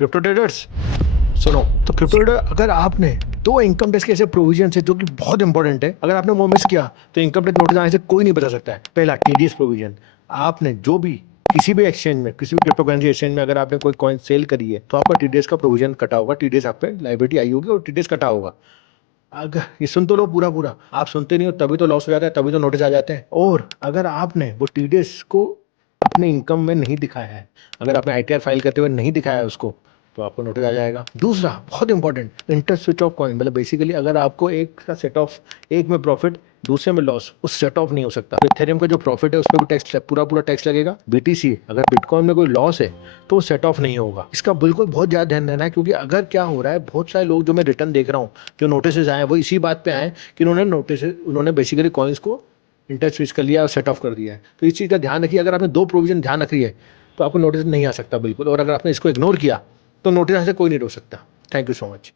Crypto traders सुनो। तो crypto trader, अगर आपने दो इनकम टैक्स के ऐसे प्रोविजन है जो कि बहुत इंपॉर्टेंट है, अगर आपने वो मिस किया तो इनकम टैक्स नोटिस आने से कोई नहीं बचा सकता है। पहला, टीडीएस प्रोविजन। आपने जो भी किसी भी एक्सचेंज में, किसी भी क्रिप्टो करेंसी एक्सचेंज में अगर आपने कोई कॉइन सेल करी है तो आपका टीडीएस का प्रोविजन कटा होगा, टीडीएस आप पे लाइबिलिटी आई होगी और टीडीएस कटा होगा। अगर ये सुन तो लो पूरा पूरा, आप सुनते नहीं हो तभी तो लॉस हो जाता है, तभी तो नोटिस आ जाते हैं। और अगर आपने वो टीडीएस को अपने इनकम में नहीं दिखाया है, अगर आपने आईटीआर फाइल करते हुए नहीं दिखाया है उसको, तो आपको नोटिस आ जाएगा। दूसरा बहुत important, inter switch off coin, मतलब बेसिकली अगर आपको एक का सेट ऑफ, एक में प्रॉफिट दूसरे में लॉस, उस सेट ऑफ नहीं हो सकता। तो इथेरियम का जो प्रॉफिट है उस पर भी टैक्स, पूरा पूरा टैक्स लगेगा। बीटीसी, अगर बिटकॉइन में कोई लॉस है तो सेट ऑफ नहीं होगा। इसका बिल्कुल बहुत ज़्यादा ध्यान देना है, क्योंकि अगर क्या हो रहा है, बहुत सारे लोग जो मैं रिटर्न देख रहा हूँ, जो नोटिस आए हैं वो इसी बात पे आए कि उन्होंने बेसिकली कॉइन्स को इंटर स्विच कर लिया और सेट ऑफ कर दिया है। तो इस चीज़ का ध्यान रखिए, अगर आपने दो प्रोविजन ध्यान रखी है तो आपको नोटिस नहीं आ सकता बिल्कुल, और अगर आपने इसको इग्नोर किया तो नोटिस आने से कोई नहीं रोक सकता। Thank you so much.